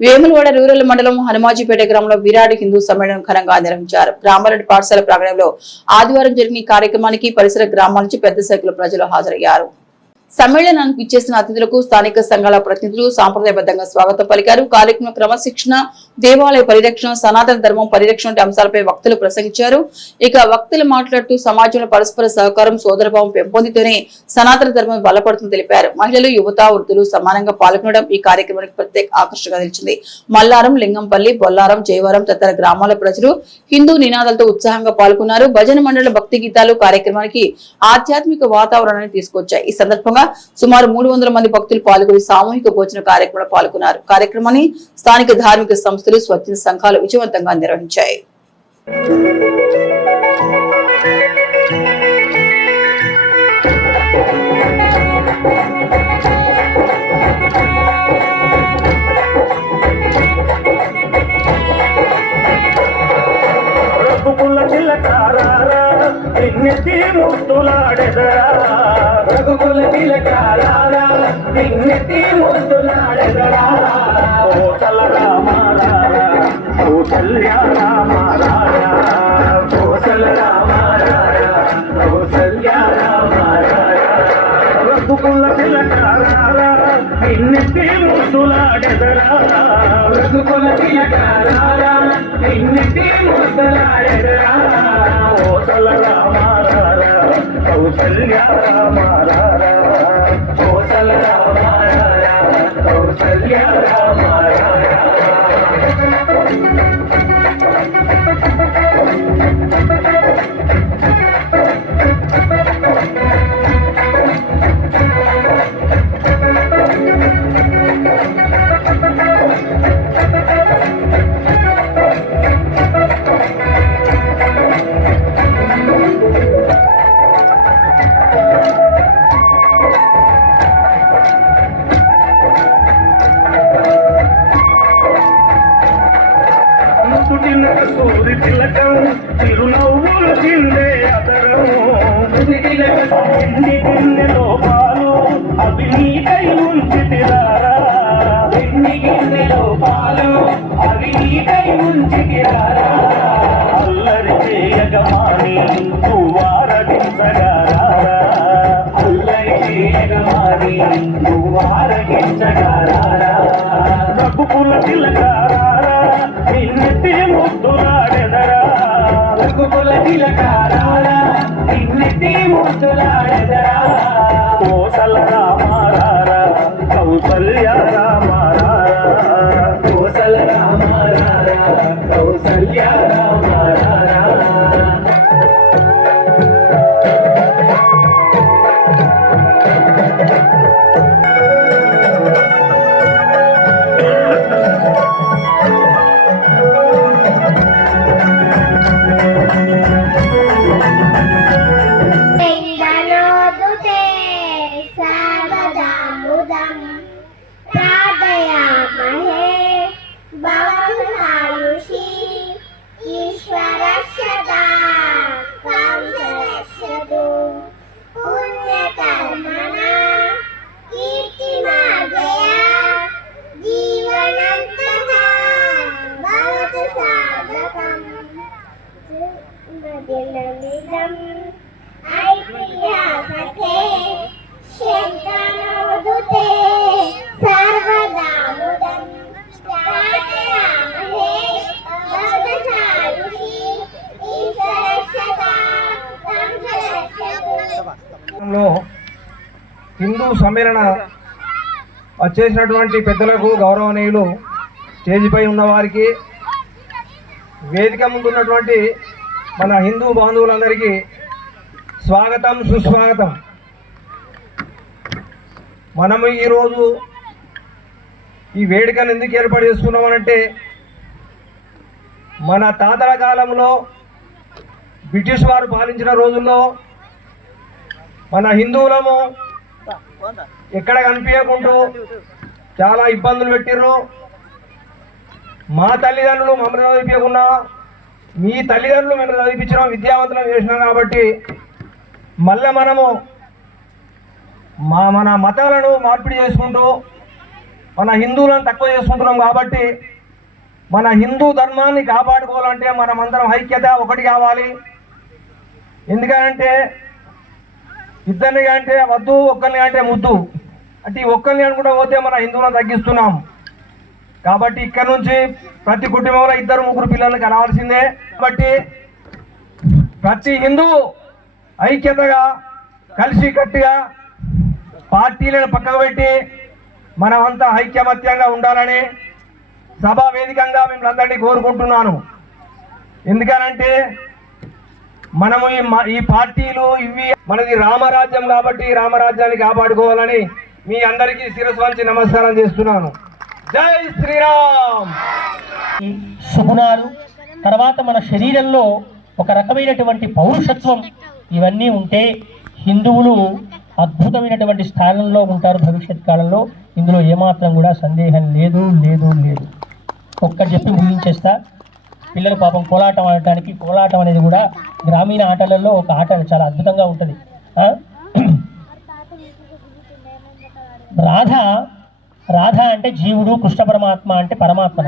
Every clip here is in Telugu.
వేములవాడ రూరల్ మండలం హనుమాజీపేట గ్రామంలో విరాట్ హిందూ సమ్మేళనం ఘనంగా నిర్వహించారు. బ్రాహ్మణుడి పాఠశాల ప్రాంగణంలో ఆదివారం జరిగిన ఈ కార్యక్రమానికి పరిసర గ్రామాల నుంచి పెద్ద సంఖ్యలో ప్రజలు హాజరయ్యారు. సమ్మేళనానికి ఇచ్చేసిన అతిథులకు స్థానిక సంఘాల ప్రతినిధులు సాంప్రదాయబద్ధంగా స్వాగతం పలికారు. కార్యక్రమం క్రమశిక్షణ, దేవాలయ పరిరక్షణ, సనాతన ధర్మం పరిరక్షణ వంటి అంశాలపై వక్తలు ప్రసంగించారు. ఇక వక్తలు మాట్లాడుతూ సమాజంలో పరస్పర సహకారం, సోదరభావం పెంపొందితేనే సనాతన ధర్మం బలపడుతుందని తెలిపారు. మహిళలు, యువత, వృద్ధులు సమానంగా పాల్గొనడం ఈ కార్యక్రమానికి ప్రత్యేక ఆకర్షణగా నిలిచింది. మల్లారం, లింగంపల్లి, బొల్లారం, జయవరం తదితర గ్రామాల ప్రజలు హిందూ నినాదాలతో ఉత్సాహంగా పాల్గొన్నారు. భజన మండలి భక్తి గీతాలు కార్యక్రమానికి ఆధ్యాత్మిక వాతావరణాన్ని తీసుకొచ్చాయి. ఈ సందర్భంగా సుమారు 300 మంది భక్తులు పాల్గొని సామూహిక భోజన కార్యక్రమంలో పాల్గొన్నారు. కార్యక్రమాన్ని స్థానిక ధార్మిక సంస్థలు, స్వచ్ఛంద సంఘాలు విజయవంతంగా నిర్వహించాయి. రఘుకుల తిలకారా విజ్ఞతి ముద్దులాడెదరా కోసల రామారారా కౌసల్య రామారారా కోసల రామారారా కౌసల్య రామారారా రఘుకుల తిలకారా విజ్ఞతి ముద్దులాడెదరా రఘుకుల తిలకారా విజ్ఞతి ముద్దులాడెదరా కోసల రామారారా కౌసల్య రామారారా కోసల రామారారా కౌసల్య రామారారా సూరి తిలకం తిరునవ్వులు చిందే అతరం ఎన్ని గిన్నెలో పాలు అవి నీకై ఉంచితిరారా ఎన్ని గిన్నెలో పాలు అవి నీకై ఉంచితిరారా అల్లరి చేయగమాని నువ్వారగించగారా అల్లరి చేయగమాని నువ్వారగించగారా రఘుకుల తిలకారా విన్నతి ముద్దులాడెదరా రఘుకుల తిలకారా విన్నతి ముద్దులాడెదరా కోసల రామారారా కౌసల్య రామారారా కోసల రామారారా కౌసల్య రామారారా హిందూ సమ్మేళన వచ్చేసినటువంటి పెద్దలకు, గౌరవనీయులు, స్టేజిపై ఉన్నవారికి, వేదిక ముందున్నటువంటి మన హిందూ బాంధవులందరికీ స్వాగతం, సుస్వాగతం. మనము ఈరోజు ఈ వేడుకను ఎందుకు ఏర్పాటు చేసుకున్నామనంటే, మన తాతల కాలంలో బ్రిటిష్ వారు పాలించిన రోజుల్లో మన హిందువులము ఎక్కడ కనిపించకుండా చాలా ఇబ్బందులు పెట్టిర్రు. మా తల్లిదండ్రులు మమ్మల్ని చదివించకుండా మీ తల్లిదండ్రులు మేము చదివించడం, విద్యావంతులను చేసినాం. కాబట్టి మళ్ళీ మనము మన మతాలను మార్పిడి చేసుకుంటూ మన హిందువులను తక్కువ చేసుకుంటున్నాం. కాబట్టి మన హిందూ ధర్మాన్ని కాపాడుకోవాలంటే మనమందరం ఐక్యత ఒకటి కావాలి. ఎందుకంటే ఇద్దరిని అంటే వద్దు, ఒక్కరిని అంటే ముద్దు, అంటే ఈ ఒక్కరిని అనుకుంటూ పోతే మన హిందువులను తగ్గిస్తున్నాం. కాబట్టి ఇక్కడ నుంచి ప్రతి కుటుంబంలో 2-3 పిల్లలు కనవలసిందే. కాబట్టి ప్రతి హిందువు ఐక్యతగా కలిసి కట్టుగా పార్టీలను పక్కకు పెట్టి మనమంతా ఐక్యమత్యంగా ఉండాలని సభా వేదికంగా మిమ్మల్ని అందరినీ కోరుకుంటున్నాను. ఎందుకనంటే మనము ఈ పార్టీలు ఇవి మనది రామరాజ్యం కాబట్టి రామరాజ్యాన్ని కాపాడుకోవాలని మీ అందరికీ శిరస్సు వంచి నమస్కారం చేస్తున్నాను. జై శ్రీరామ్. సుగుణాలు, తర్వాత మన శరీరంలో ఒక రకమైనటువంటి పౌరుషత్వం ఇవన్నీ ఉంటే హిందువులు అద్భుతమైనటువంటి స్థానంలో ఉంటారు భవిష్యత్ కాలంలో. ఇందులో ఏమాత్రం కూడా సందేహం లేదు లేదు లేదు. ఒక్కటి చెప్పి ముగించేస్తా. పిల్లలు పాపం కోలాటం ఆడటానికి, కోలాటం అనేది కూడా గ్రామీణ ఆటలలో ఒక ఆట చాలా అద్భుతంగా ఉంటుంది. రాధ అంటే జీవుడు, కృష్ణ పరమాత్మ అంటే పరమాత్మ.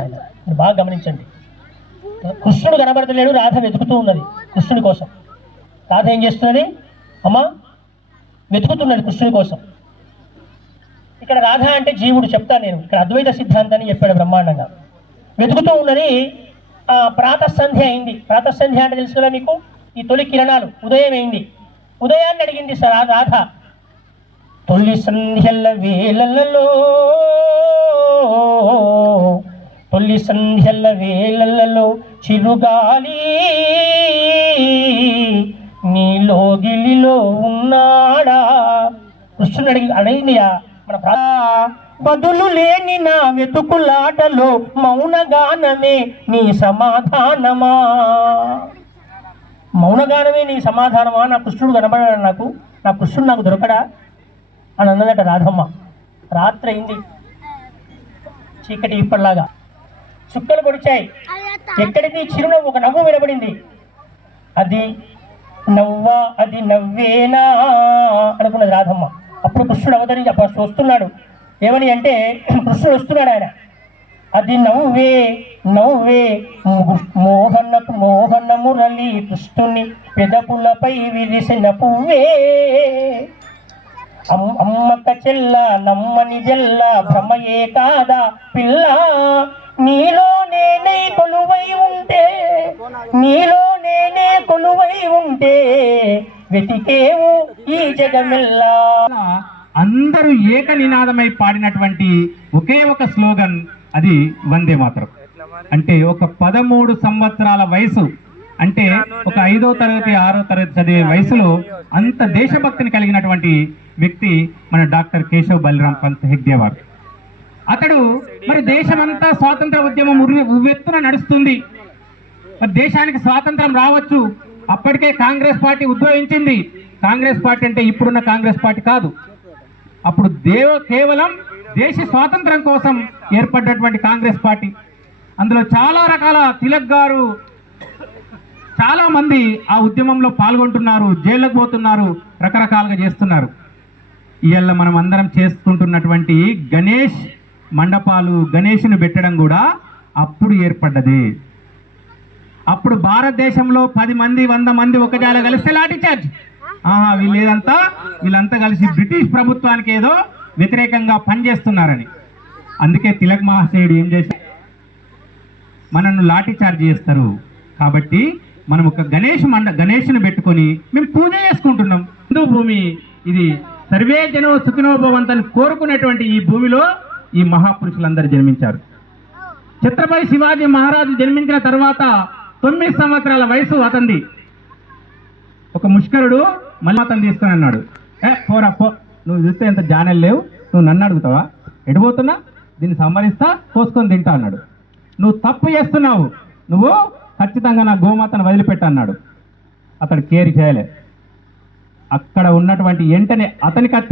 మీరు బాగా గమనించండి. కృష్ణుడు కనబడతలేడు, రాధ వెతుకుతూ ఉన్నది కృష్ణుడి కోసం. రాధ ఏం చేస్తున్నది? అమ్మా వెతుకుతున్నది కృష్ణుడి కోసం. ఇక్కడ రాధ అంటే జీవుడు. చెప్తాను నేను. ఇక్కడ అద్వైత సిద్ధాంతాన్ని చెప్పాడు బ్రహ్మాండంగా. వెతుకుతూ ఉన్నది. ప్రాతఃసంధ్య అయింది. ప్రాతఃసంధ్య అంటే తెలుసు కదా మీకు, ఈ తొలి కిరణాలు. ఉదయం అయింది. ఉదయాన్ని అడిగింది రాధ. తొలి సంధ్యల వేళలలో, తొలి సంధ్యల వేళలలో చిరుగాలి నీలోగిలిలో ఉన్నాడా? కృష్ణుడు అడిగిందియా మన బదులు లేని నా వెతుకులాటలో మౌనగానమే నీ సమాధానమా? మౌనగానమే నీ సమాధానమా? నా కృష్ణుడు కనబడాడు, నా కృష్ణుడు నాకు దొరకడా అని అన్నదట రాధమ్మ. రాత్రి అయింది, చీకటి ఇప్పటిలాగా, చుక్కలు పొడిచాయి. ఎక్కడికి చిరునవ్వు, ఒక నవ్వు వినబడింది. అది నవ్వా, అది నవ్వేనా అనుకున్నది రాధమ్మ. అప్పుడు కృష్ణుడు అవతరించి అప్పుడు వస్తున్నాడు. ఏమని అంటే, కృష్ణుడు వస్తున్నాడు. ఆయన అది నవ్వే నవ్వే మోహన మురళి కృష్ణుని పెదపులపై విరిసిన పువ్వే, అమ్మక చెల్ల నమ్మని జల్ల భ్రమయే కాదా పిల్ల, నీలో నేనే కొలువై ఉంటే, నీలో నేనే కొలువై ఉంటే వెతికేవు ఈ జగమెల్లా. అందరూ ఏక నినాదమై పాడినటువంటి ఒకే ఒక స్లోగన్, అది వందే మాతరం. అంటే ఒక 13 సంవత్సరాల వయసు, అంటే ఒక 5వ తరగతి 6వ తరగతి చదివే వయసులో అంత దేశభక్తిని కలిగినటువంటి వ్యక్తి మన డాక్టర్ కేశవ్ బలరాం పంత్ హెగ్డేవార్. అతడు మరి దేశమంతా స్వాతంత్ర ఉద్యమం ఉవ్వెత్తున నడుస్తుంది. మరి దేశానికి స్వాతంత్రం రావచ్చు. అప్పటికే కాంగ్రెస్ పార్టీ ఉద్భవించింది. కాంగ్రెస్ పార్టీ అంటే ఇప్పుడున్న కాంగ్రెస్ పార్టీ కాదు. అప్పుడు కేవలం దేశ స్వాతంత్రం కోసం ఏర్పడినటువంటి కాంగ్రెస్ పార్టీ. అందులో చాలా రకాల తిలక్ గారు, చాలా మంది ఆ ఉద్యమంలో పాల్గొంటున్నారు, జైళ్ళకు పోతున్నారు, రకరకాలుగా చేస్తున్నారు. ఇవాళ మనం అందరం చేసుకుంటున్నటువంటి గణేష్ మండపాలు, గణేష్ను పెట్టడం కూడా అప్పుడు ఏర్పడ్డది. అప్పుడు భారతదేశంలో 10 మంది 100 మంది ఒకజాల కలిస్తే లాఠీ చార్జ్. వీళ్ళంతా కలిసి బ్రిటిష్ ప్రభుత్వానికి ఏదో వ్యతిరేకంగా పనిచేస్తున్నారని. అందుకే తిలక్ మహాశయుడు ఏం చేశారు, మనను లాఠీ చార్జ్ చేస్తారు కాబట్టి మనం ఒక గణేష్ను పెట్టుకొని మేము పూజ చేసుకుంటున్నాం. హిందూ భూమి ఇది, సర్వే జనో సుఖినో భవంతని కోరుకునేటువంటి ఈ భూమిలో ఈ మహాపురుషులందరూ జన్మించారు. ఛత్రపతి శివాజీ మహారాజు జన్మించిన తర్వాత 9 సంవత్సరాల వయసు అతనిది. ఒక ముష్కరుడు మళ్ళీ అతను తీసుకుని అన్నాడు, పోరా పో, నువ్వు చూస్తే ఎంత జానెలు లేవు, నువ్వు నన్ను అడుగుతావా, ఎడిపోతున్నా, దీన్ని సంహరిస్తా, కోసుకొని తింటా అన్నాడు. నువ్వు తప్పు చేస్తున్నావు, నువ్వు ఖచ్చితంగా నా గోమాతను వదిలిపెట్ట అన్నాడు. అతడు కేర్ చేయలే. అక్కడ ఉన్నటువంటి వెంటనే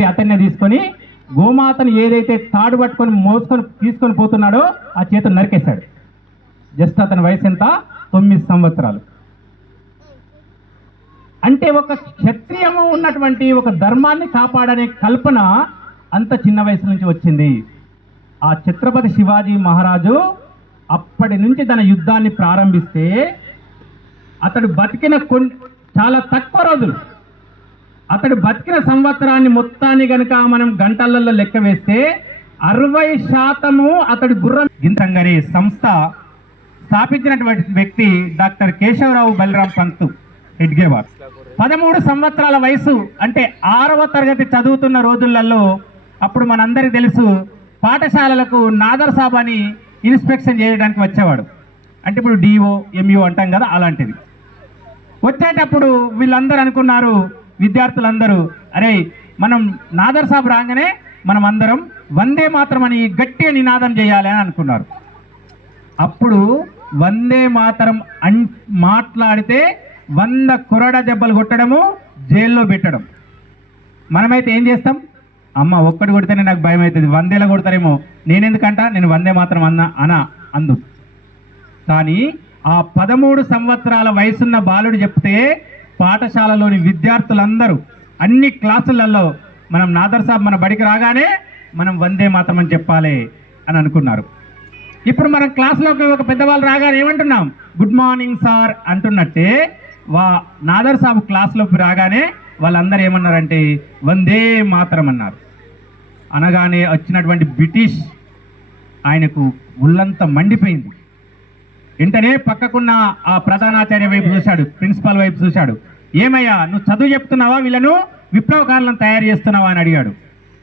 అతన్నే తీసుకొని గోమాతను ఏదైతే తాడు పట్టుకొని మోసుకొని తీసుకొని పోతున్నాడో ఆ చేతులు నరికేశాడు. జస్ట్ అతని వయసు ఎంత? 9 సంవత్సరాలు. అంటే ఒక క్షత్రియము ఉన్నటువంటి ఒక ధర్మాన్ని కాపాడనే కల్పన అంత చిన్న వయసు నుంచి వచ్చింది. ఆ ఛత్రపతి శివాజీ మహారాజు అప్పటి నుంచి తన యుద్ధాన్ని ప్రారంభిస్తే అతడు బతికిన చాలా తక్కువ రోజులు, అతడు బతికిన సంవత్సరాన్ని మొత్తాన్ని కనుక మనం గంటలలో లెక్క వేస్తే 60% అతడు గుర్రం గింతంగరి సంస్థ స్థాపించినటువంటి వ్యక్తి డాక్టర్ కేశవరావు బలరాం పంత్ హెడ్గేవార్. 13 సంవత్సరాల వయసు అంటే 6వ తరగతి చదువుతున్న రోజులలో అప్పుడు మనందరికీ తెలుసు పాఠశాలలకు నాదర్ సాబ్ అని ఇన్స్పెక్షన్ చేయడానికి వచ్చేవాడు. అంటే ఇప్పుడు డిఓ ఎంఈఓ అంటాం కదా, అలాంటిది. వచ్చేటప్పుడు వీళ్ళందరూ అనుకున్నారు, విద్యార్థులందరూ, అరే మనం నాదర్ సాబ్ రాగానే మనం అందరం వందే మాతరం అని గట్టిగా నినాదం చేయాలి అని అనుకున్నారు. అప్పుడు వందే మాతరం మాట్లాడితే 100 కొరడ దెబ్బలు కొట్టడము, జైల్లో పెట్టడం. మనమైతే ఏం చేస్తాం, అమ్మ ఒక్కటి కొడితేనే నాకు భయం అవుతుంది, 100 కొడతారేమో, నేనెందుకంట, నేను వందే మాత్రం అందు. కానీ ఆ 13 సంవత్సరాల వయసున్న బాలుడు చెప్తే పాఠశాలలోని విద్యార్థులందరూ అన్ని క్లాసులలో మనం నాదర్ సాబ్ మన బడికి రాగానే మనం వందే మాతరం అని చెప్పాలి అని అనుకున్నారు. ఇప్పుడు మనం క్లాస్లోకి ఒక పెద్దవాళ్ళు రాగానే ఏమంటున్నాం, గుడ్ మార్నింగ్ సార్ అంటున్నట్టే నాదర్ సాబ్ క్లాస్లోకి రాగానే వాళ్ళందరూ ఏమన్నారంటే వందే మాతరం అన్నారు. అనగానే వచ్చినటువంటి బ్రిటిష్ ఆయనకు ఒళ్ళంతా మండిపోయింది. వెంటనే పక్కకున్న ఆ ప్రధానాచార్య వైపు చూశాడు, ప్రిన్సిపాల్ వైపు చూశాడు. ఏమయ్యా నువ్వు చదువు చెప్తున్నావా, వీళ్ళను విప్లవకారులను తయారు చేస్తున్నావా అని అడిగాడు.